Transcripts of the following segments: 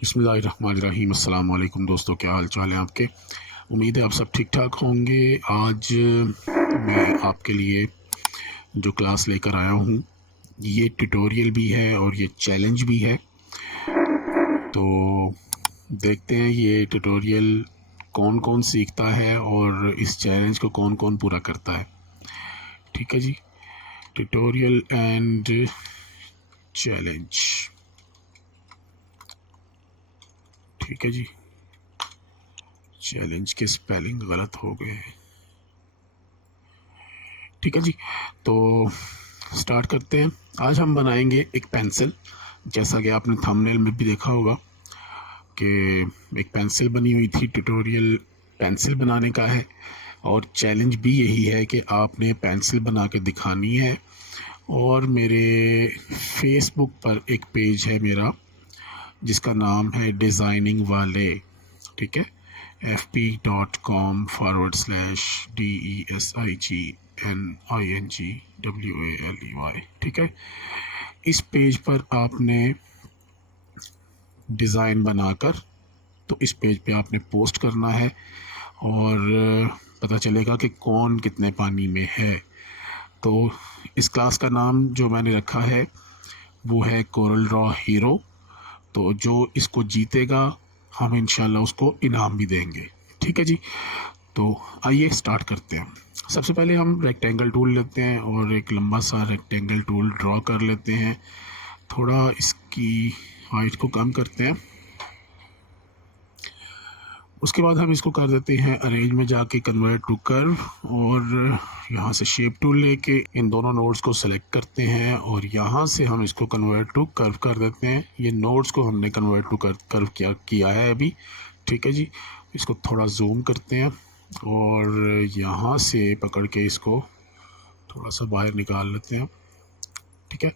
बिस्मिल्लाहिर्रहमानिर्रहीम। अस्सलाम वालेकुम दोस्तों, क्या हाल चाल है आपके। उम्मीद है आप सब ठीक ठाक होंगे। आज मैं आपके लिए जो क्लास लेकर आया हूँ, ये ट्यूटोरियल भी है और ये चैलेंज भी है। तो देखते हैं ये ट्यूटोरियल कौन कौन सीखता है और इस चैलेंज को कौन कौन पूरा करता है। ठीक है जी, ट्यूटोरियल एंड चैलेंज। ठीक है जी, चैलेंज के स्पेलिंग गलत हो गए हैं। ठीक है जी, तो स्टार्ट करते हैं। आज हम बनाएंगे एक पेंसिल। जैसा कि आपने थंबनेल में भी देखा होगा कि एक पेंसिल बनी हुई थी। ट्यूटोरियल पेंसिल बनाने का है और चैलेंज भी यही है कि आपने पेंसिल बना के दिखानी है। और मेरे फेसबुक पर एक पेज है मेरा जिसका नाम है डिज़ाइनिंग वाले। ठीक है, fp.com/DESIGNINGWALEY। ठीक है, इस पेज पर आपने डिज़ाइन बनाकर तो इस पेज पे आपने पोस्ट करना है और पता चलेगा कि कौन कितने पानी में है। तो इस क्लास का नाम जो मैंने रखा है वो है कोरल ड्रॉ हीरो। तो जो इसको जीतेगा हम इंशाल्लाह उसको इनाम भी देंगे। ठीक है जी, तो आइए स्टार्ट करते हैं। सबसे पहले हम रेक्टेंगल टूल लेते हैं और एक लंबा सा रेक्टेंगल टूल ड्रॉ कर लेते हैं। थोड़ा इसकी हाइट को कम करते हैं। उसके बाद हम इसको कर देते हैं अरेंज में जाके कन्वर्ट टू कर्व और यहाँ से शेप टूल लेके इन दोनों नोड्स को सेलेक्ट करते हैं और यहाँ से हम इसको कन्वर्ट टू कर्व कर देते हैं। ये नोड्स को हमने कन्वर्ट टू कर्व किया है अभी। ठीक है जी, इसको थोड़ा जूम करते हैं और यहाँ से पकड़ के इसको थोड़ा सा बाहर निकाल लेते हैं। ठीक है,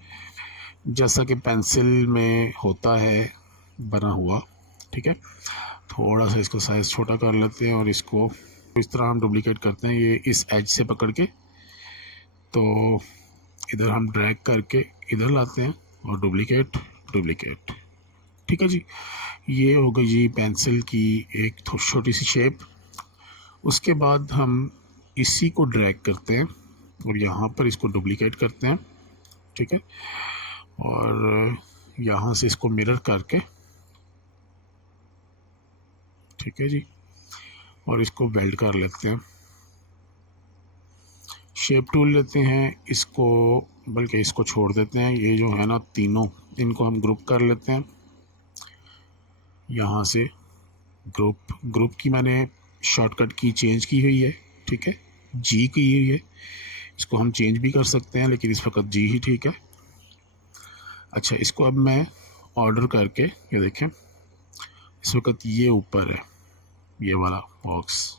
जैसा कि पेंसिल में होता है बना हुआ। ठीक है, थोड़ा सा इसको साइज़ छोटा कर लेते हैं और इसको इस तरह हम डुप्लीकेट करते हैं। ये इस एज से पकड़ के तो इधर हम ड्रैग करके इधर लाते हैं और डुप्लीकेट डुप्लीकेट। ठीक है जी, ये हो गई जी पेंसिल की एक छोटी सी शेप। उसके बाद हम इसी को ड्रैग करते हैं और यहाँ पर इसको डुप्लीकेट करते हैं। ठीक है, और यहाँ से इसको मिरर करके, ठीक है जी, और इसको वेल्ड कर लेते हैं। शेप टूल लेते हैं, इसको बल्कि इसको छोड़ देते हैं। ये जो है ना तीनों, इनको हम ग्रुप कर लेते हैं। यहाँ से ग्रुप की मैंने शॉर्टकट की चेंज की हुई है। ठीक है, जी की हुई है। इसको हम चेंज भी कर सकते हैं लेकिन इस वक्त जी ही ठीक है। अच्छा, इसको अब मैं ऑर्डर करके, ये देखें इस वक्त ये ऊपर है, ये वाला बॉक्स,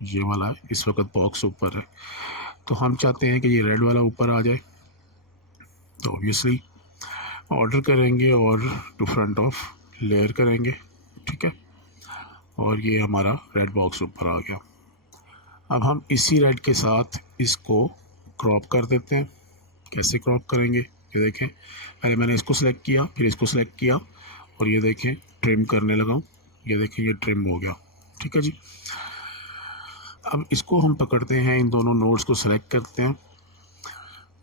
ये वाला है, इस वक्त बॉक्स ऊपर है। तो हम चाहते हैं कि ये रेड वाला ऊपर आ जाए, तो ऑब्वियसली ऑर्डर करेंगे और टू फ्रंट ऑफ लेयर करेंगे। ठीक है, और ये हमारा रेड बॉक्स ऊपर आ गया। अब हम इसी रेड के साथ इसको क्रॉप कर देते हैं। कैसे क्रॉप करेंगे, ये देखें, पहले मैंने इसको सेलेक्ट किया, फिर इसको सेलेक्ट किया और ये देखें ट्रिम करने लगा हूँ। ये देखें ये ट्रिम हो गया। ठीक है जी, अब इसको हम पकड़ते हैं, इन दोनों नोड्स को सेलेक्ट करते हैं,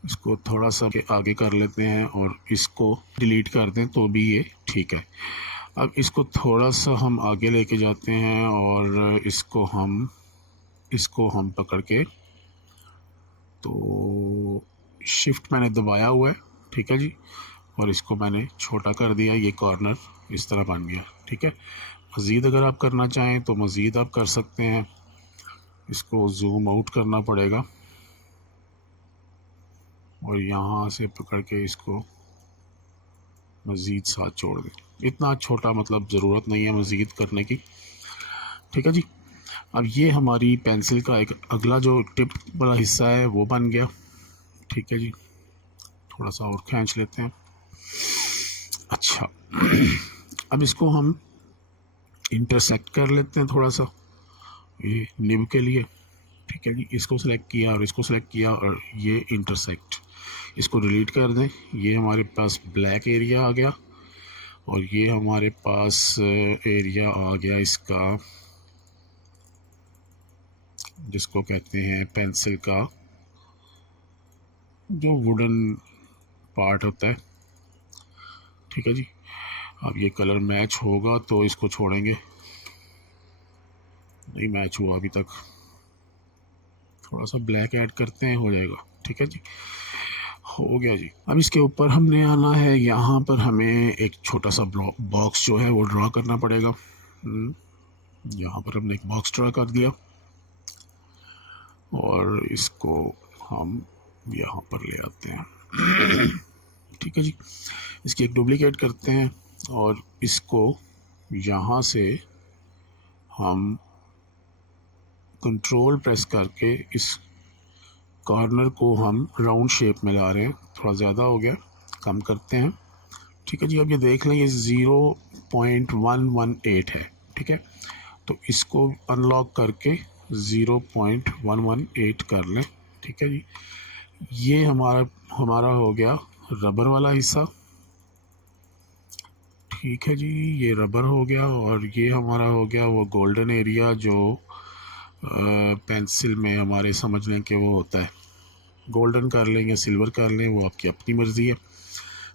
इसको थोड़ा सा आगे कर लेते हैं और इसको डिलीट कर दें तो भी ये ठीक है। अब इसको थोड़ा सा हम आगे लेके जाते हैं और इसको हम पकड़ के, तो शिफ्ट मैंने दबाया हुआ है। ठीक है जी, और इसको मैंने छोटा कर दिया, ये कॉर्नर इस तरह बन गया। ठीक है, मज़ीद अगर आप करना चाहें तो मज़ीद आप कर सकते हैं। इसको जूम आउट करना पड़ेगा और यहाँ से पकड़ के इसको मज़ीद साथ छोड़ दें। इतना छोटा मतलब ज़रूरत नहीं है मज़ीद करने की। ठीक है जी, अब ये हमारी पेंसिल का एक अगला जो टिप वाला हिस्सा है वो बन गया। ठीक है जी, थोड़ा सा और खींच लेते हैं। अच्छा, अब इसको हम इंटरसेक्ट कर लेते हैं थोड़ा सा, ये निब के लिए। ठीक है जी, इसको सेलेक्ट किया और इसको सेलेक्ट किया और ये इंटरसेक्ट, इसको डिलीट कर दें। ये हमारे पास ब्लैक एरिया आ गया और ये हमारे पास एरिया आ गया इसका, जिसको कहते हैं पेंसिल का जो वुडन पार्ट होता है। ठीक है जी, अब ये कलर मैच होगा तो इसको छोड़ेंगे, नहीं मैच हुआ अभी तक, थोड़ा सा ब्लैक ऐड करते हैं, हो जाएगा। ठीक है जी, हो गया जी। अब इसके ऊपर हमने आना है, यहाँ पर हमें एक छोटा सा बॉक्स जो है वो ड्रा करना पड़ेगा। यहाँ पर हमने एक बॉक्स ड्रा कर दिया और इसको हम यहाँ पर ले आते हैं। ठीक है जी, इसकी एक डुप्लीकेट करते हैं और इसको यहाँ से हम कंट्रोल प्रेस करके इस कॉर्नर को हम राउंड शेप में ला रहे हैं, थोड़ा ज़्यादा हो गया, कम करते हैं। ठीक है जी, अब ये देख लें ये 0.118 है। ठीक है, तो इसको अनलॉक करके 0.118 कर लें। ठीक है जी, ये हमारा हो गया रबर वाला हिस्सा। ठीक है जी, ये रबर हो गया और ये हमारा हो गया वो गोल्डन एरिया जो पेंसिल में हमारे समझ लें कि वो होता है, गोल्डन कर लें या सिल्वर कर लें, वो आपकी अपनी मर्ज़ी है,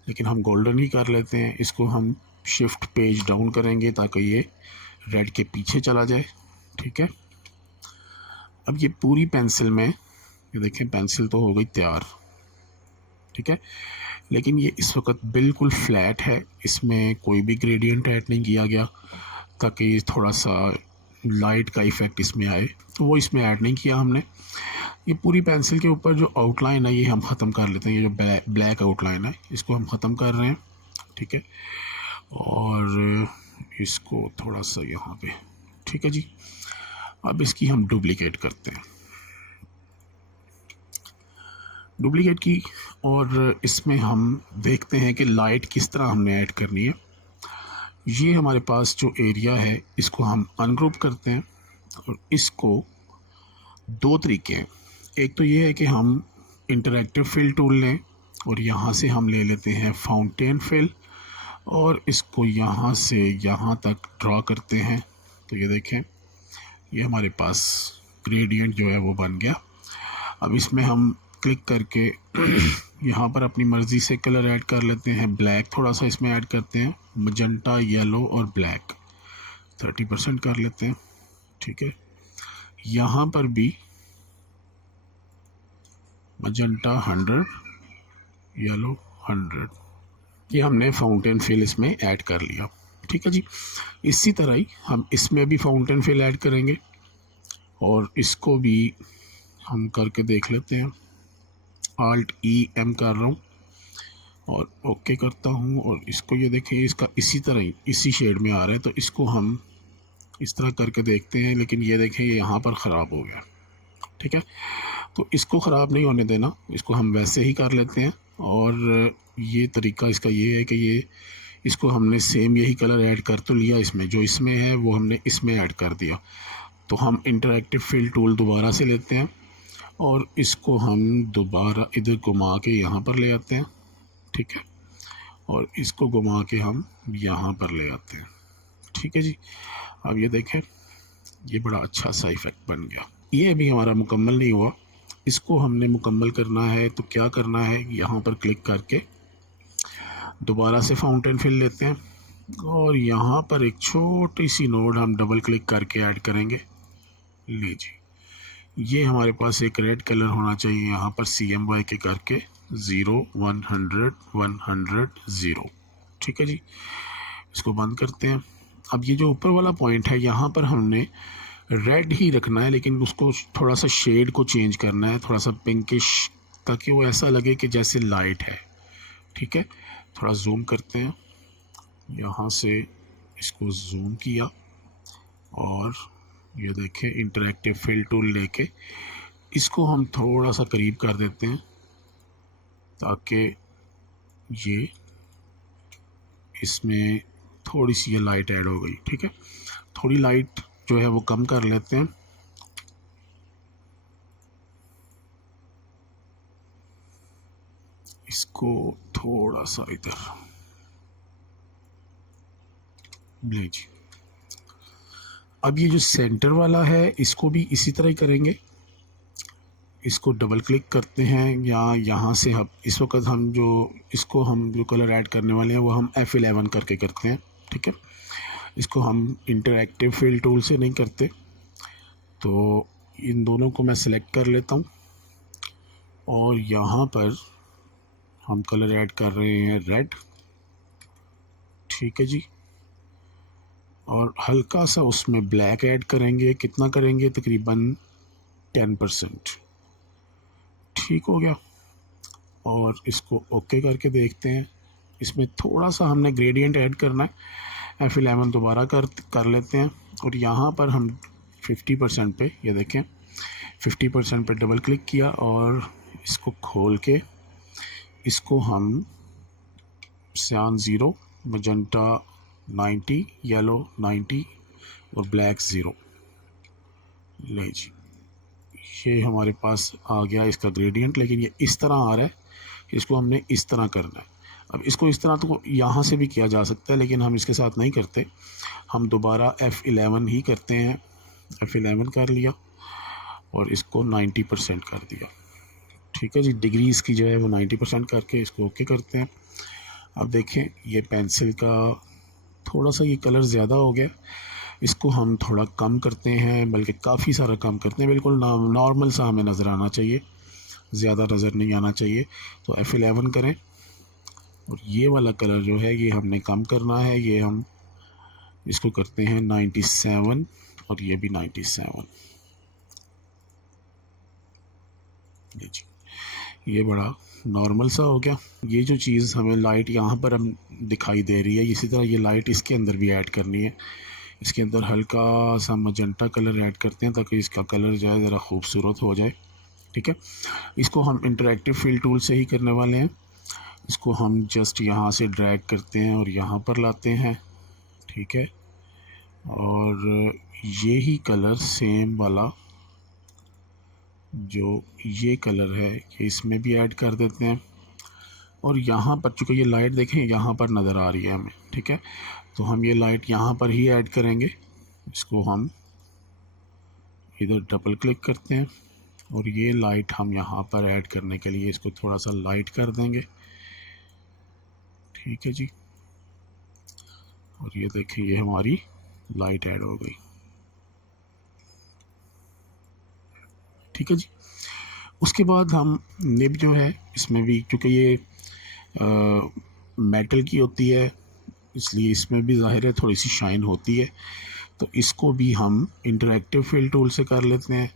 लेकिन हम गोल्डन ही कर लेते हैं। इसको हम शिफ्ट पेज डाउन करेंगे ताकि ये रेड के पीछे चला जाए। ठीक है, अब ये पूरी पेंसिल में, ये देखें पेंसिल तो हो गई तैयार। ठीक है, लेकिन ये इस वक्त बिल्कुल फ्लैट है, इसमें कोई भी ग्रेडियंट ऐड नहीं किया गया ताकि थोड़ा सा लाइट का इफ़ेक्ट इसमें आए, तो वो इसमें ऐड नहीं किया हमने। ये पूरी पेंसिल के ऊपर जो आउटलाइन है ये हम ख़त्म कर लेते हैं, ये जो ब्लैक आउटलाइन है इसको हम ख़त्म कर रहे हैं। ठीक है, और इसको थोड़ा सा यहाँ पे। ठीक है जी, अब इसकी हम डुप्लीकेट करते हैं, डुप्लीकेट की, और इसमें हम देखते हैं कि लाइट किस तरह हमने ऐड करनी है। ये हमारे पास जो एरिया है इसको हम अनग्रुप करते हैं और इसको दो तरीके हैं। एक तो ये है कि हम इंटरैक्टिव फिल टूल लें और यहाँ से हम ले लेते हैं फाउंटेन फिल और इसको यहाँ से यहाँ तक ड्रॉ करते हैं। तो ये देखें ये हमारे पास ग्रेडियंट जो है वो बन गया। अब इसमें हम क्लिक करके यहाँ पर अपनी मर्ज़ी से कलर ऐड कर लेते हैं। ब्लैक थोड़ा सा इसमें ऐड करते हैं, मजंटा, येलो और ब्लैक 30% कर लेते हैं। ठीक है, यहाँ पर भी मजंटा 100, येलो 100, ये हमने फाउंटेन फिल इसमें ऐड कर लिया। ठीक है जी, इसी तरह ही हम इसमें भी फाउंटेन फिल ऐड करेंगे और इसको भी हम करके देख लेते हैं। Alt+E+M कर रहा हूँ और ओके करता हूँ और इसको ये देखिए इसका इसी तरह ही इसी शेड में आ रहा है, तो इसको हम इस तरह करके देखते हैं, लेकिन ये देखें ये यहाँ पर ख़राब हो गया। ठीक है, तो इसको ख़राब नहीं होने देना, इसको हम वैसे ही कर लेते हैं। और ये तरीका इसका ये है कि ये इसको हमने सेम यही कलर ऐड कर तो लिया, इसमें जो इसमें है वो हमने इसमें ऐड कर दिया। तो हम इंटरैक्टिव फिल टूल दोबारा से लेते हैं और इसको हम दोबारा इधर घुमा के यहाँ पर ले आते हैं। ठीक है, और इसको घुमा के हम यहाँ पर ले आते हैं। ठीक है जी, अब ये देखें ये बड़ा अच्छा सा इफ़ेक्ट बन गया। ये अभी हमारा मुकम्मल नहीं हुआ, इसको हमने मुकम्मल करना है। तो क्या करना है, यहाँ पर क्लिक करके दोबारा से फाउंटेन फिल लेते हैं और यहाँ पर एक छोटी सी नोड हम डबल क्लिक करके ऐड करेंगे। लीजिए ये हमारे पास एक रेड कलर होना चाहिए, यहाँ पर CMY के करके 0 100 100 0। ठीक है जी, इसको बंद करते हैं। अब ये जो ऊपर वाला पॉइंट है यहाँ पर हमने रेड ही रखना है, लेकिन उसको थोड़ा सा शेड को चेंज करना है, थोड़ा सा पिंकिश, ताकि वो ऐसा लगे कि जैसे लाइट है। ठीक है, थोड़ा जूम करते हैं, यहाँ से इसको जूम किया और ये देखें इंटरैक्टिव फिल टूल लेके इसको हम थोड़ा सा करीब कर देते हैं ताकि ये इसमें थोड़ी सी ये लाइट ऐड हो गई। ठीक है, थोड़ी लाइट जो है वो कम कर लेते हैं। इसको थोड़ा सा इधर, ले जी। अब ये जो सेंटर वाला है इसको भी इसी तरह ही करेंगे। इसको डबल क्लिक करते हैं या यहाँ से हम इस वक्त हम जो कलर ऐड करने वाले हैं वो हम F11 करके करते हैं, ठीक है। इसको हम इंटरैक्टिव फिल टूल से नहीं करते। तो इन दोनों को मैं सिलेक्ट कर लेता हूँ और यहाँ पर हम कलर ऐड कर रहे हैं रेड, ठीक है जी। और हल्का सा उसमें ब्लैक ऐड करेंगे। कितना करेंगे? तकरीबन 10%। ठीक हो गया। और इसको ओके करके देखते हैं। इसमें थोड़ा सा हमने ग्रेडियंट ऐड करना है। F11 दोबारा कर लेते हैं और यहाँ पर हम 50% पे, ये देखें 50% पे डबल क्लिक किया और इसको खोल के इसको हम सियान 0, मजेंटा 90, येलो 90 और ब्लैक 0। ले जी, ये हमारे पास आ गया इसका ग्रेडियंट, लेकिन ये इस तरह आ रहा है। इसको हमने इस तरह करना है। अब इसको इस तरह तो यहाँ से भी किया जा सकता है, लेकिन हम इसके साथ नहीं करते। हम दोबारा F11 ही करते हैं। F11 कर लिया और इसको 90% कर दिया, ठीक है जी। डिग्रीज़ की जो है वो 90% करके इसको ओके करते हैं। अब देखें ये पेंसिल का थोड़ा सा ये कलर ज़्यादा हो गया। इसको हम थोड़ा कम करते हैं, बल्कि काफ़ी सारा कम करते हैं। बिल्कुल नॉर्मल सा हमें नज़र आना चाहिए, ज़्यादा नज़र नहीं आना चाहिए। तो F11 करें और ये वाला कलर जो है ये हमने कम करना है। ये हम इसको करते हैं 97 और ये भी 97। ये जी, ये बड़ा नॉर्मल सा हो गया। ये जो चीज़ हमें लाइट यहाँ पर हम दिखाई दे रही है, इसी तरह ये लाइट इसके अंदर भी ऐड करनी है। इसके अंदर हल्का सा मजेंटा कलर ऐड करते हैं ताकि इसका कलर जो है ज़रा खूबसूरत हो जाए, ठीक है। इसको हम इंटरैक्टिव फिल टूल से ही करने वाले हैं। इसको हम जस्ट यहाँ से ड्रैग करते हैं और यहाँ पर लाते हैं, ठीक है। और ये ही कलर सेम वाला जो ये कलर है ये इसमें भी ऐड कर देते हैं। और यहाँ पर चूँकि ये लाइट देखें यहाँ पर नज़र आ रही है हमें, ठीक है। तो हम ये लाइट यहाँ पर ही ऐड करेंगे। इसको हम इधर डबल क्लिक करते हैं और ये लाइट हम यहाँ पर ऐड करने के लिए इसको थोड़ा सा लाइट कर देंगे, ठीक है जी। और ये देखिए ये हमारी लाइट ऐड हो गई, ठीक है जी। उसके बाद हम निब जो है इसमें भी, क्योंकि ये मेटल की होती है इसलिए इसमें भी ज़ाहिर है थोड़ी सी शाइन होती है। तो इसको भी हम इंटरैक्टिव फिल टूल से कर लेते हैं,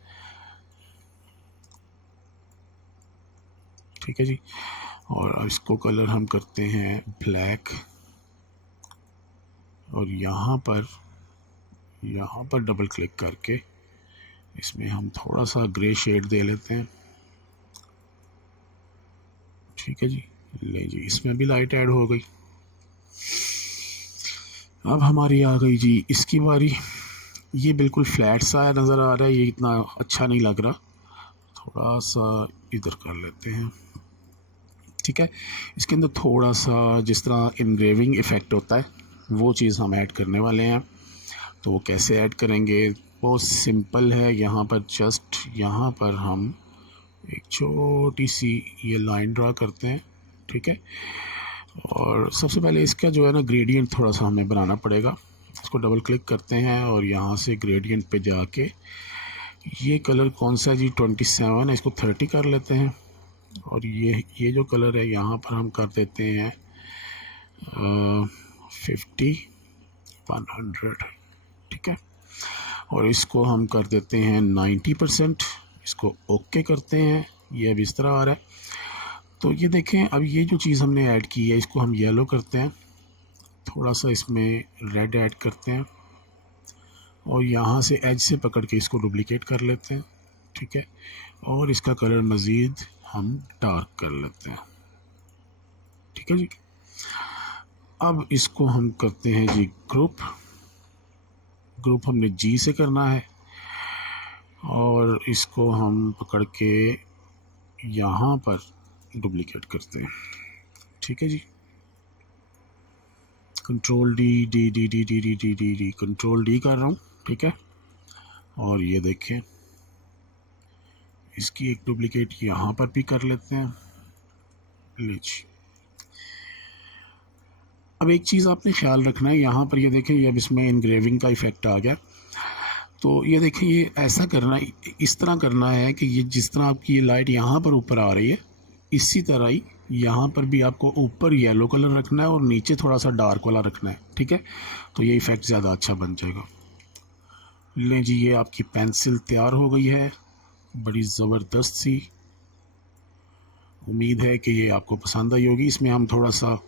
ठीक है जी। और इसको कलर हम करते हैं ब्लैक और यहाँ पर डबल क्लिक करके इसमें हम थोड़ा सा ग्रे शेड दे लेते हैं, ठीक है जी। ले जी, इसमें भी लाइट ऐड हो गई। अब हमारी आ गई जी इसकी बारी। ये बिल्कुल फ्लैट सा नज़र आ रहा है, ये इतना अच्छा नहीं लग रहा। थोड़ा सा इधर कर लेते हैं, ठीक है। इसके अंदर थोड़ा सा जिस तरह इनग्रेविंग इफ़ेक्ट होता है वो चीज़ हम ऐड करने वाले हैं। तो वो कैसे ऐड करेंगे? बहुत सिंपल है। यहाँ पर जस्ट यहाँ पर हम एक छोटी सी ये लाइन ड्रा करते हैं, ठीक है। और सबसे पहले इसका जो है ना ग्रेडियंट थोड़ा सा हमें बनाना पड़ेगा। इसको डबल क्लिक करते हैं और यहाँ से ग्रेडियंट पे जाके ये कलर कौन सा है जी? 27 है, इसको 30 कर लेते हैं। और ये जो कलर है यहाँ पर हम कर देते हैं 50, 100, ठीक है। और इसको हम कर देते हैं 90%। इसको ओके करते हैं। ये अब इस तरह आ रहा है। तो ये देखें, अब ये जो चीज़ हमने ऐड की है इसको हम येलो करते हैं, थोड़ा सा इसमें रेड ऐड करते हैं और यहाँ से एज से पकड़ के इसको डुप्लिकेट कर लेते हैं, ठीक है। और इसका कलर मज़ीद हम डार्क कर लेते हैं, ठीक है जी। अब इसको हम करते हैं जी ग्रुप हमने जी से करना है और इसको हम पकड़ के यहाँ पर डुप्लिकेट करते हैं, ठीक है जी। Control D D D D D D D D D control D कर रहा हूँ, ठीक है। और ये देखें, इसकी एक डुप्लीकेट यहाँ पर भी कर लेते हैं। लीजिए, अब एक चीज़ आपने ख्याल रखना है, यहाँ पर ये देखें, ये अब इसमें इनग्रेविंग का इफ़ेक्ट आ गया। तो ये देखें, ये ऐसा करना है, इस तरह करना है कि ये जिस तरह आपकी ये लाइट यहाँ पर ऊपर आ रही है, इसी तरह ही यहाँ पर भी आपको ऊपर येलो कलर रखना है और नीचे थोड़ा सा डार्क वाला रखना है, ठीक है। तो ये इफ़ेक्ट ज़्यादा अच्छा बन जाएगा। लें जी, ये आपकी पेंसिल तैयार हो गई है, बड़ी ज़बरदस्त सी। उम्मीद है कि ये आपको पसंद आई होगी। इसमें हम थोड़ा सा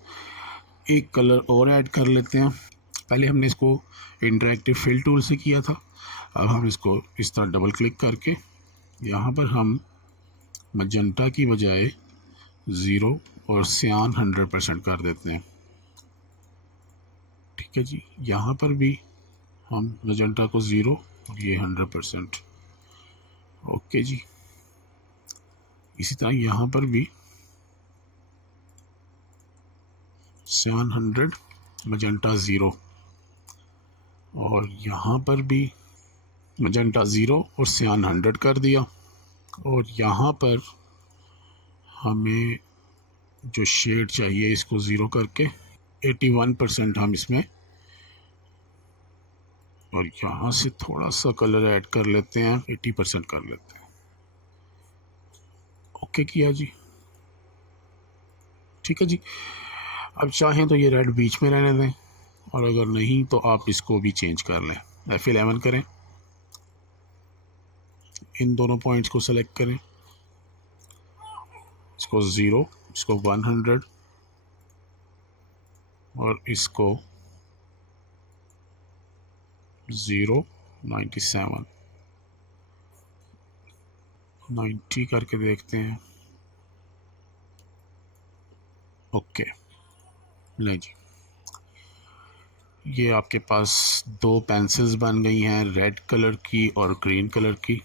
एक कलर और ऐड कर लेते हैं। पहले हमने इसको इंटरैक्टिव फिल टूल से किया था, अब हम इसको इस तरह डबल क्लिक करके यहाँ पर हम मजेंटा की बजाय 0 और सियान 100% कर देते हैं, ठीक है जी। यहाँ पर भी हम मजेंटा को 0 और ये 100%, ओके जी। इसी तरह यहाँ पर भी सियान 100, मजेंटा 0, और यहाँ पर भी मजेंटा 0 और सियान 100 कर दिया। और यहाँ पर हमें जो शेड चाहिए इसको 0 करके 81% हम इसमें, और यहाँ से थोड़ा सा कलर ऐड कर लेते हैं, 80% कर लेते हैं। ओके किया जी, ठीक है जी। अब चाहें तो ये रेड बीच में रहने दें, और अगर नहीं तो आप इसको भी चेंज कर लें। F11 करें, इन दोनों पॉइंट्स को सेलेक्ट करें, इसको 0, इसको 100 और इसको 0, 97, 90 करके देखते हैं। ओके, ले जी, ये आपके पास 2 पेंसिल्स बन गई हैं, रेड कलर की और ग्रीन कलर की।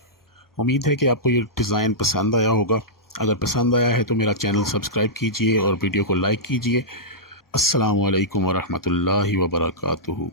उम्मीद है कि आपको ये डिज़ाइन पसंद आया होगा। अगर पसंद आया है तो मेरा चैनल सब्सक्राइब कीजिए और वीडियो को लाइक कीजिए। अस्सलामु अलैकुम वरहमतुल्लाहि वबरकातुहू।